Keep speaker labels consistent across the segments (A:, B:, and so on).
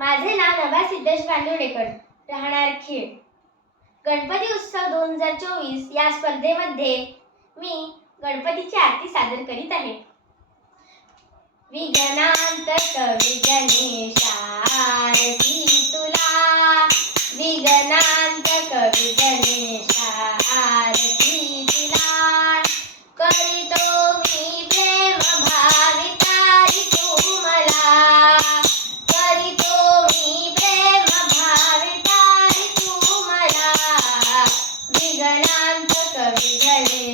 A: माझे नाव नभा सिद्धेश बांदोडेकर राहणार खेळ गणपती उत्सव दोन हजार चोवीस या स्पर्धेमध्ये मी गणपतीची आरती सादर करीत आहे. विघ्नांतक நிகழே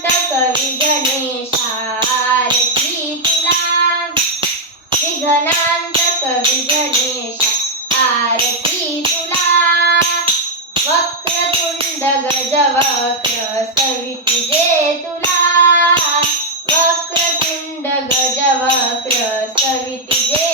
A: विघ्नांतक विघ्नेशा आरती तुला विघ्नांतक गणेशा आरती तुला वक्रतुंड गजवक्र सविती जे तुला. वक्रतुंड गजवक्र सविती जे तुला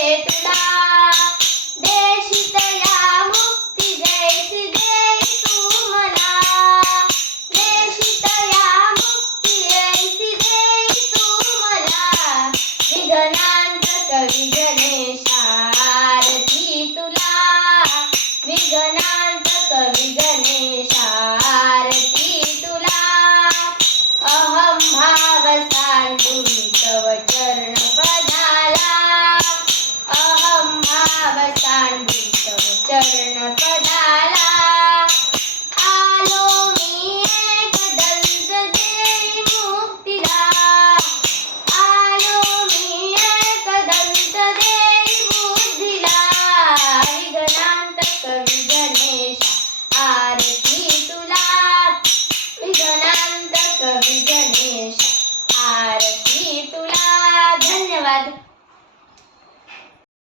A: like that.